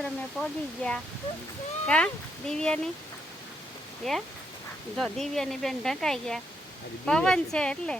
આશ્રમે પહોંચી ગયા. કા? દિવ્યાની? હે? જો દિવ્યાની બેન ઢંકાઈ ગયા. પવન છે. એટલે.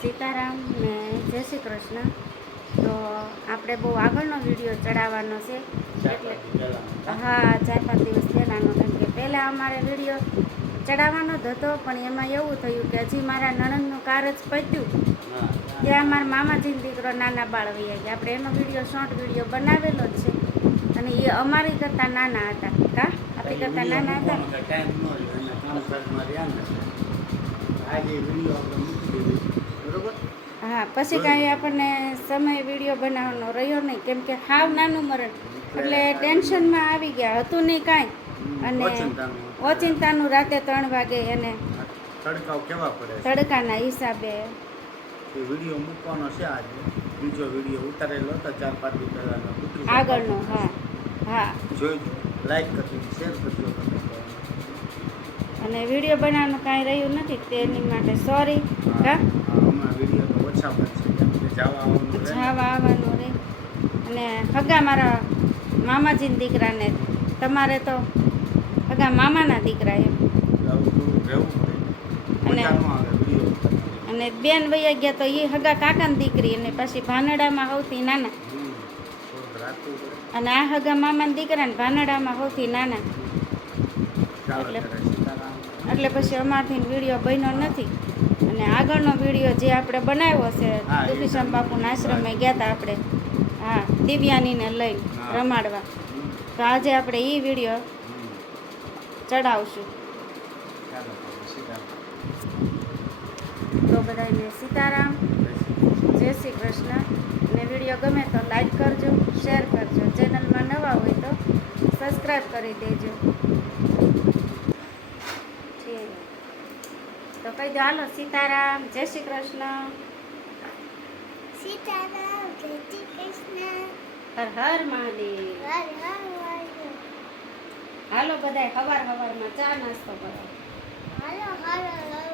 સીતારામ ને જય શ્રી કૃષ્ણ. તો આપણે બહુ આગળનો વીડિયો ચડાવવાનો છે. એટલે હા ચાર પાંચ દિવસ પહેલાંનો. કેમ કે પહેલાં અમારે વીડિયો ચડાવવાનો જ હતો પણ એમાં એવું થયું કે હજી મારા નણંદનું કાર જ પત્યું. ત્યાં મારા મામાજીનો દીકરો નાના બાળ વૈયા ગયા આપણે એનો વીડિયો શોર્ટ વીડિયો બનાવેલો જ છે. અને એ અમારી કરતાં નાના હતા. કા? આપણી કરતાં નાના હતા. હા પછી કાંઈ આપણને સમય વીડિયો બનાવવાનો રહ્યો નહીં. કેમ કે હાવ નાનું મરણ. એટલે ટેન્શનમાં આવી ગયા. હતું નહીં કાંઈ. અને ઓચિંતાનું રાતે ત્રણ વાગે એને તડકાના હિસાબે એ વીડિયો મૂકવાનો છે આજે. બીજો વીડિયો ઉતારેલો હતો ચાર પાંચ દિવસ પહેલાનો. આગળનો હા હા. જોઈજો લાઈક કરજો શેર કરજો અને વીડિયો બનાવવાનું કાંઈ રહ્યું નથી તેની માટે સોરી હા, હમણાં વીડિયો તો ઓછા પડશે કેમ કે જવા આવવાનું જાવા આવવાનું રે અને હગા મારા મામાજીના દીકરાને તમારે તો હગા મામાના દીકરા એમ. રહેવું પડે. અને- મજા ન આવે વીડિયો ઉતારવામાં. અને બેન વૈયા ગયા તો એ હગા કાકાની દીકરી અને પછી ભાનડામાં સૌથી નાના. અને આ હગા મામાના દીકરા ને ભાનડામાં સૌથી નાના. એટલે- એટલે પછી અમારથી વીડિયો બન્યો નથી. અને આગળનો વીડિયો જે આપણે બનાવ્યો છે દુખીશ્યામ બાપુના આશ્રમે ગયા હતા આપણે. હા દિવ્યાનીને લઈ રમાડવા. તો આજે આપણે એ વીડિયો. ચડાવશું ચાલો ત્યારે સીતારામ તો બધાને સીતારામ. જય શ્રી કૃષ્ણ. ને વીડિયો ગમે તો લાઈક કરજો શેર કરજો. ચેનલમાં નવા હોય તો સબસ્ક્રાઈબ કરી દેજો. તો કહી દો હાલો સીતારામ. જય શ્રી કૃષ્ણ. સીતારામ જય શ્રી કૃષ્ણ. હર હર મહાદેવ. હર હર હાલો બધાય હવાર હવારમાં ચા નાસ્તો કરો. હાલો હાલો.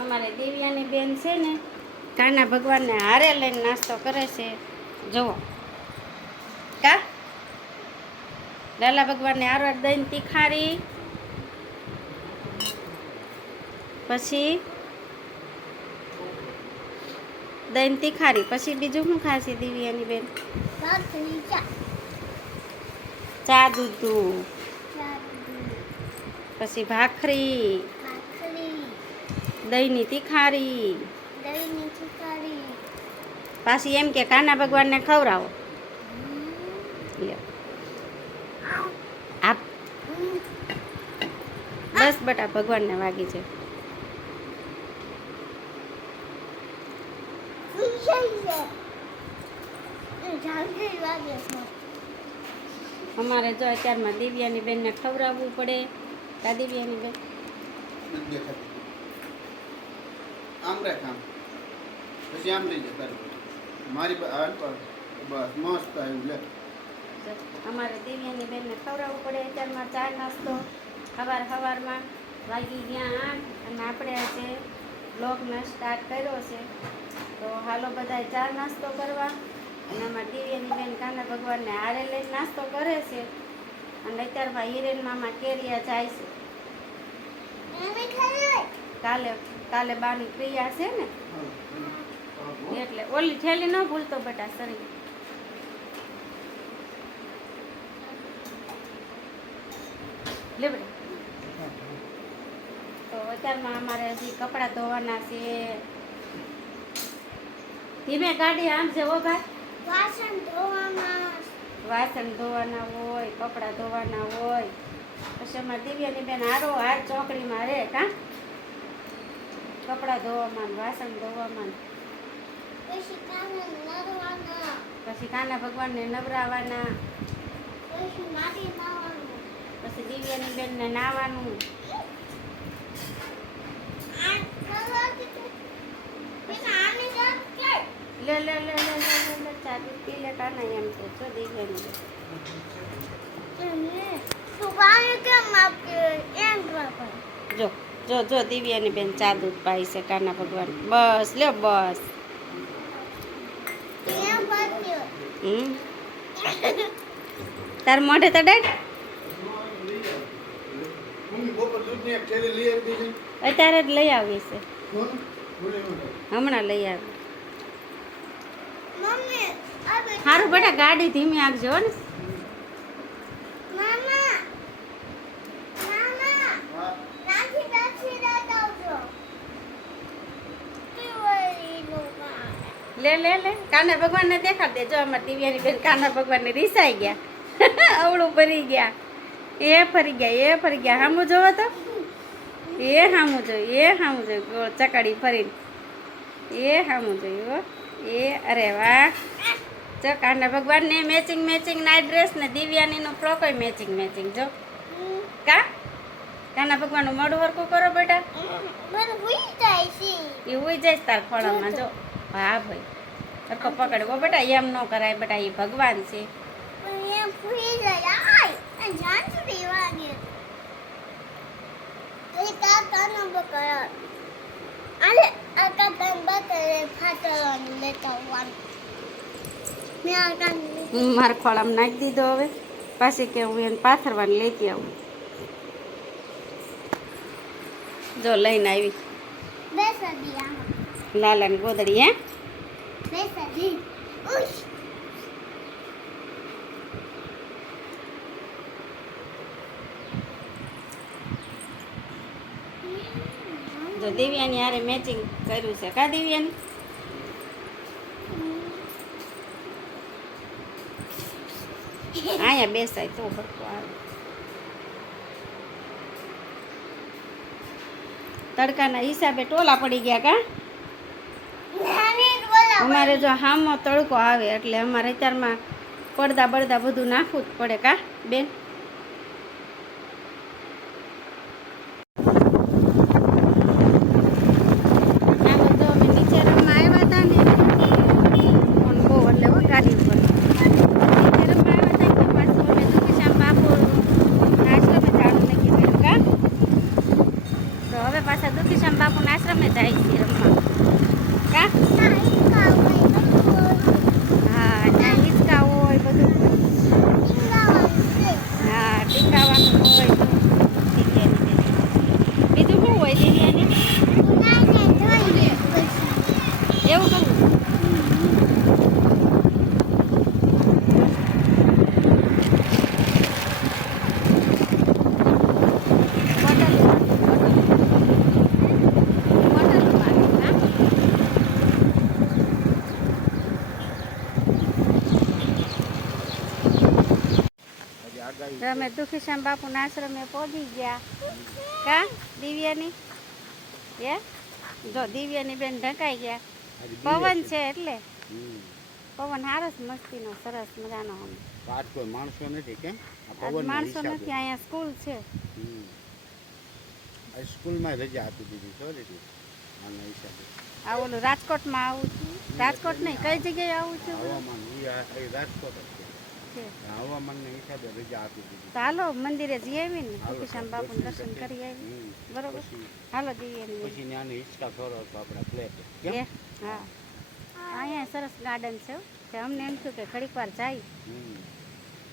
અમારે દેવિયાની બેન છે ને કાના ભગવાનને હારે લઈને નાસ્તો કરે છે. જુઓ. કા? લાલા ભગવાનને આરવાર દઈને તીખારી. પછી દહીં તીખારી. પછી બીજું શું ખાશે દિવ્યાની બેન? ચા દૂધું પછી ભાખરી. દહીંની તીખારી. દહીંની પાછી એમ કે કાના ભગવાનને ખવડાવો. આપ. બસ બટા ભગવાનને વાગી છે. ઝાંખરી વાગે છે. અમારે જો અત્યારમાં દિવ્યાની બેનને ખવડાવવું પડે. કા દિવ્યાની બેન. આમ રાખ આમ પછી આમ લઈ જા તારી મારી. બસ મસ્ત આવ્યું લે. અમારે દિવ્યાની બેનને ખવડાવવું પડે અત્યારમાં ચા નાસ્તો સવાર સવારમાં વાગી ગયા આઠ અને આપણે આજે બ્લોગને સ્ટાર્ટ કર્યો છે. તો હાલો બધાય ચા નાસ્તો કરવા અને અમારા દિવ્યાની બેન કાના ભગવાનને હારે લઈને નાસ્તો કરે છે. અને અત્યારમાં હિરેન મામા કેરિયા જાય છે. કાલે કાલે બાની ક્રિયા છે ને? એટલે ઓલી થેલી ન ભૂલતો બેટા સરી લે બેટા. તો અત્યારમાં અમારે હજી કપડાં ધોવાના છે. ધીમે ગાડી આમ છે ઓ ભાઈ. વાસણ ધોવામાં. વાસણ ધોવાના હોય કપડાં ધોવાના હોય. પછી અમારે દિવ્યાની બેન હારો હાર ચોકડીમાં રહે કા? કપડાં ધોવામાં વાસણ ધોવામાં પછી કાના ભગવાનને નવરાવાના. પછી દિવ્યાની બેનને નાવાનું. લે લે લે લે લે લે લે ચાલી પી લે કાના એમ તો છો દિવ્યાની બેન. જો. જો જો દિવ્યાની બેન ચા દૂધ પાઈ છે કાના ભગવાન. બસ લ્યો બસ. હમ? તાર મોઢે તો દીધી અત્યારે જ લઈ આવી છે. હમણાં લઈ આવી. સારું બેટા ગાડી ધીમી આગજો ને મામા મામા હા નાથી નાથી દાદા આવજો પીવળી લોકા લે લે લે. કાના ભગવાનને દેખાડ દે જો અમારે દિવ્યાની બેન કાના ભગવાનને રીસાઈ ગયા. અવળું ભરી ગયા. એ ફરી ગયા એ ફરી ગયા. હામું જોવો તો. એ હામું જોયું એ હામું જોયું. ચકડી ફરીને. એ હામું જોયું એ અરે વાહ. જો કાના ભગવાનને મેચિંગ મેચિંગ નાઇટ ડ્રેસ ને દિવ્યાનીનું ફ્રોકોય મેચિંગ મેચિંગ જો. કા? કાના ભગવાનનું મોઢું હરકું કરો બેટા. જાય એ ઉઈ જઈશ તાર ખોળામાં. જો. વાહ ભાઈ. સરખો પકડવો બેટા એમ ન કરાય બેટા એ ભગવાન છે. મારા ખોળામાં નાખી દીધો હવે. પાછી કે હું એને પાથરવાની લેતી આવું. જો લઈને આવી. લાલાની ગોદડી હે? ઉશ દિવ્યાની હારે મેચિંગ કર્યું છે. કા દિવ્યાની? અહીંયા બેસાય તો હરખું આવે. તડકાના હિસાબે ટોલા પડી ગયા કા? અમારે જો હામો તડકો આવે એટલે અમારે અત્યારમાં પડદા બળદા બધું નાખવું જ પડે કા, બેન આમ તો અમે નીચે રમવા આવ્યા હતા ને ફોન બહુ એટલે હો ગાડી ઉપર નીચે રમવા આવ્યા હતા ને પાછું અમે દુખીશ્યામ બાપુ આશ્રમે જવાનું નક્કી કર્યું કા તો હવે પાછા દુખીશ્યામ બાપુના આશ્રમે જાય છે રમવા કા નાની કાવઈ બધું હા ત્યાં હિંચકા હોય બધું હોય. ઇંગાવાનું છે હા ટીકાવાનું હોય દિવ્યાની બેન. બીજું શું હોય દિવ્યાની નાની જોઈ એવું કરવું બોટલ બોટલ હા હજી આગાહી તો અમે દુખીશ્યામ બાપુના આશ્રમે પહોંચી ગયા. કા? દિવ્યાની? હે? જો દિવ્યાની બેન ઢંકાઈ ગયા. પવન છે. એટલે. પવન સારસ મસ્તીનો સરસ મજાનો કોઈ માણસો નથી કેમ માણસો નથી અહીંયા સ્કૂલ છે. હમ. આ સ્કૂલમાં રજા આપી દીધી સોરી આના હિસાબે. આ ઓલું રાજકોટમાં આવું છું. રાજકોટ નહીં કઈ જગ્યાએ આવું છું? રાજકોટ છે. છે હિસાબે રજા આપી દીધી હાલો મંદિરે જઈ આવી ને બાપુ દર્શન કરી. આવી બરોબર? હાલો જઈએ પછી ત્યાંની હિંચકા ફરો તો આપણે પ્લેટ હા. અહીંયા સરસ ગાર્ડન છે તે અમને એમ થયું કે ઘડીક વાર જાય.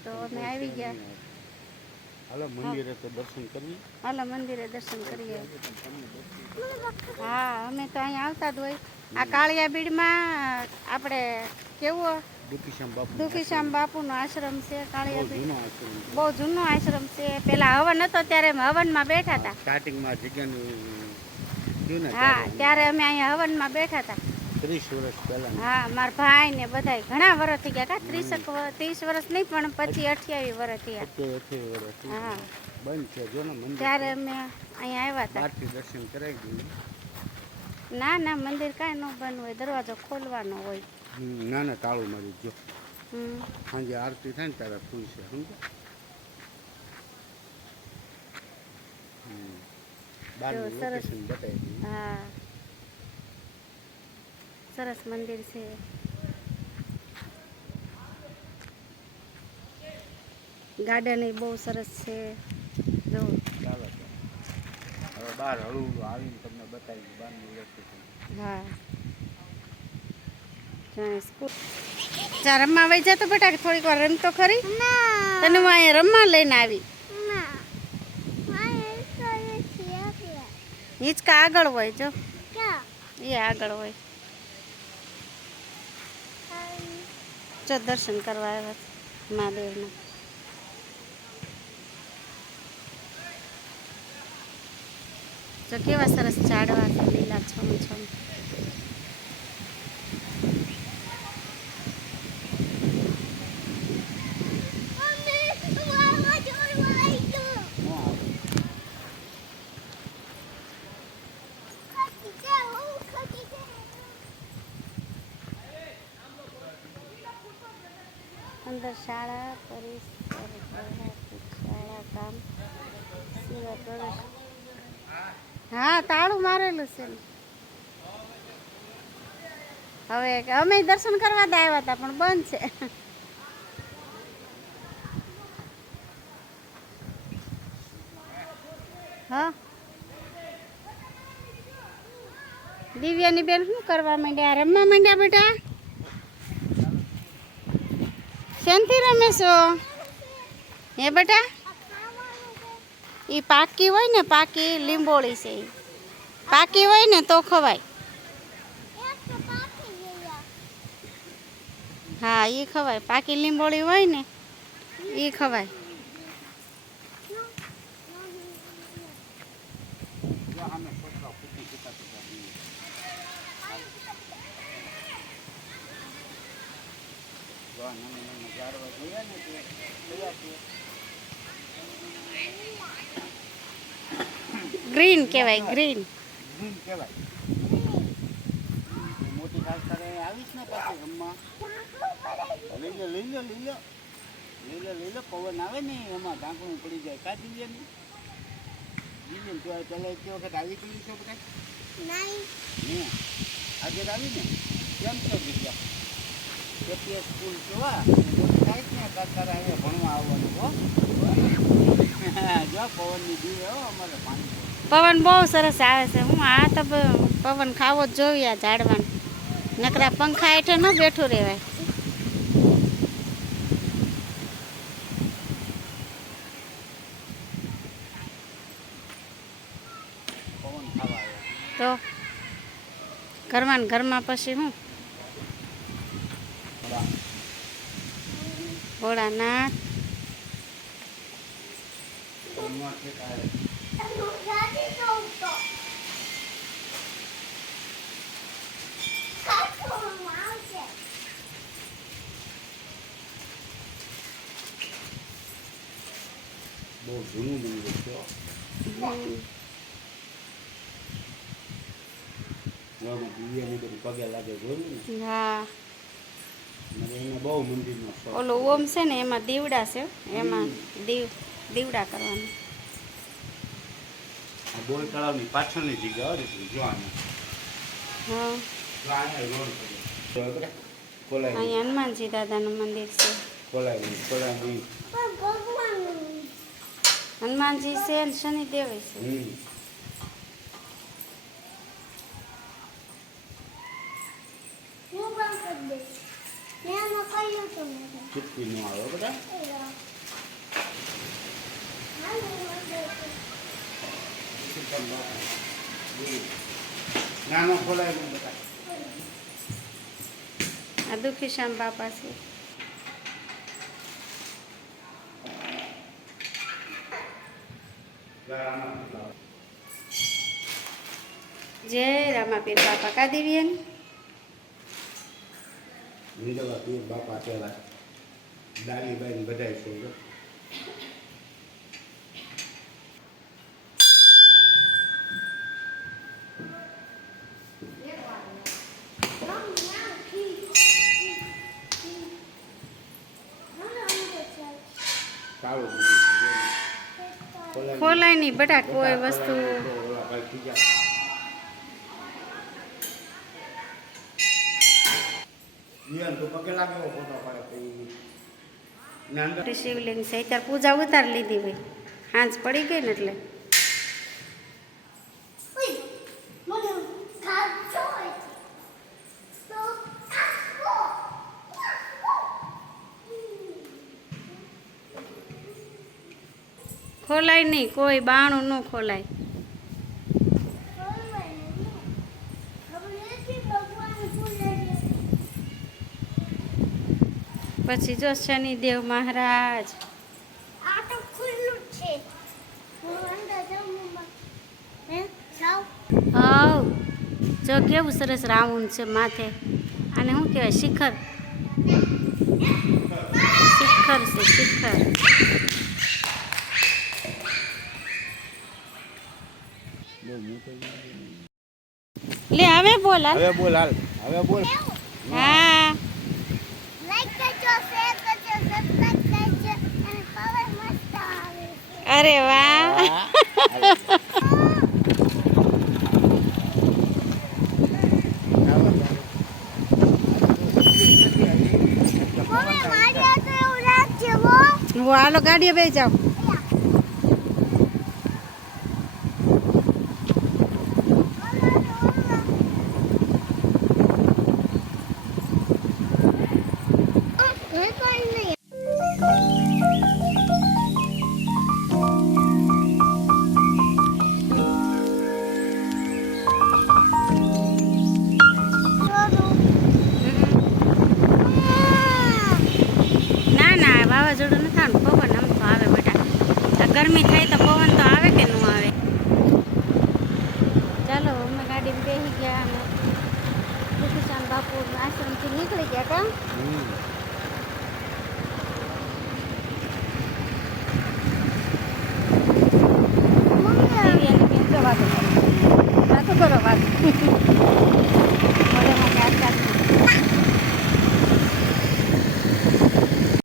તો અમે આવી ગયા. હાલો મંદિરે તો દર્શન કરી હાલો મંદિરે દર્શન કરીએ. હા અમે તો અહીંયા આવતા જ હોય. આ કાળિયા બીડમાં આપણે કેવું દુખીશ્યામ બાપુનો આશ્રમ. છે બહુ કાળિયા બીડ જૂનો આશ્રમ છે. બહુ જૂનો આશ્રમ છે. પેલા હવન હતો ત્યારે અમે હવનમાં બેઠા હતા. સ્ટાર્ટિંગમાં જગ્યાનું હા ત્યારે? અમે અહીંયા હવનમાં બેઠા હતા. ત્રીસ વર્ષ પહેલા. હા મારા ભાઈ ને બધાય ઘણા વર્ષ થઈ ગયા કા ત્રીસક વર- ત્રીસ વર્ષ નહીં પણ પછી અઠ્યાવીસ વર્ષ થયા. હા. બંધ છે જો ને મંદિર ત્યારે અમે અહીંયા આવ્યા હતા. બહારથી દર્શન કરાવી દીધું. ના ના મંદિર કાંઈ ન બંધ હોય દરવાજો ખોલવાનો હોય. ના ના તાળું મારી જો સાંજે આરતી થાય ને ત્યારે છે સમજો બારનું સરસ. બતાવી હા. સરસ મંદિર છે. ગાર્ડન એ બહુ સરસ છે. જો. હવે બહાર હળવું આવીને તમને બતાવી લોકેશન હા. જા રમવા આવી જા તો બેટા થોડીક વાર રમતો ખરી. તને હું અહીંયા રમવા લઈને આવી. હિંચકા આગળ હોય જો. એ આગળ હોય. જો દર્શન કરવા આવ્યા મહાદેવના. જો કેવા સરસ ઝાડવા લીલા છમ છમ મમ્મી મારા જોડવા આવી ગયો ન આવે. ખસી જાય હું ખસી જાય અંદર શાળા, પરિસર શાળા કામ હા, તાળું મારેલું છે. હવે અમે દર્શન કરવા જ આવ્યા હતા, પણ બંધ છે. હા. દિવ્યાની બેન શું કરવા માંડ્યા? રમવા માંડ્યા બેટા? શેનથી રમે છો? હે બેટા? એ પાકી હોય ને, પાકી લીંબોળી છે એ પાકી હોય ને તો ખવાય. હા એ ખવાય. પાકી લીંબોળી હોય ને એ ખવાય. ને ગ્રીન કહેવાય ગ્રીન ગ્રીન કહેવાય. મોટી ખાસ તારે આવીશ ને પાછી રમવા. લઈ લો લઈ લો લઈ લો. લઈ લો લઈ લો પવન આવે ને એમાં ઢાંકણું પડી જાય કાઢી લે ને. જીને તો પહેલાં એક વખત આવી ગયું છે બધા ને આજે આવી ને? કેમ છો વિદ્યા કેપીએસ સ્કૂલ જોવા. મોટી ને તાર તારે ભણવા આવવાનું હો. જો પવનની દીવે હો અમારે પાણી. પવન બહુ સરસ આવે છે. હું આ તો પવન ખાવો જ જોઈએ આ ઝાડવાનું. નકરા પંખા હેઠે ન બેઠું રહેવાય. તો ઘરમાં ઘરમાં પછી હું? ભોળાનાથ પવનમાં છે કાંઈ બહુ જૂનું મંદિર છે હો. હમ. એમાં દિવ્યાની બધી પગે લાગે જોયું ને હા મને એને બહુ મંદિરનો શોખ ઓલું ઓમ છે ને એમાં દીવડા છે. એમાં દીવ દીવડા કરવાના. બોલ તળાવની પાછળની જગ્યા હા. અહીંયા હનુમાનજી દાદાનું મંદિર છે. હનુમાનજી છે ને શનિદેવ છે. ચૂપકી ન આવે બધા. ના ના ખોલાય નહીં બધા. આ દુઃખી શ્યામ બાપા છે. જય રામાપીર બાપા. કા પીર બાપા પેલા દાદી બાઈ બધા છે ખોલાય નહીં. બધા કોઈ વસ્તુ તો પગે લાગે ફોટો પાડે શિવલિંગ છે ત્યારે પૂજા ઉતારી લીધી હોય હાંજ પડી ગઈ ને એટલે ખોલાય નહીં કોઈ બાણું ન ખોલાય પછી જો શનિદેવ મહારાજ. આ તો ખુલ્લું જ છે. હું અંદર જાઉં મમ્મા હે? જાઉં? હવ. જો કેવું સરસ રાઉન્ડ છે માથે. અને શું કહેવાય? શિખર? શિખર છે શિખર. લે હવે બોલ હાલ. હવે બોલ હાલ. હવે બોલ. હા લાઈક કરજો શેર કરજો સબસ્ક્રાઇબ કરજો અને ખબર મસ્ત આવે છે અરે વાહ. મમ્મી મારી હાથે એવું ગરમી થાય તો પવન તો આવે કે ન આવે? ચાલો, અમે ગાડી બેસી ગયા અને બાપુ આશ્રમથી નીકળી ગયા કા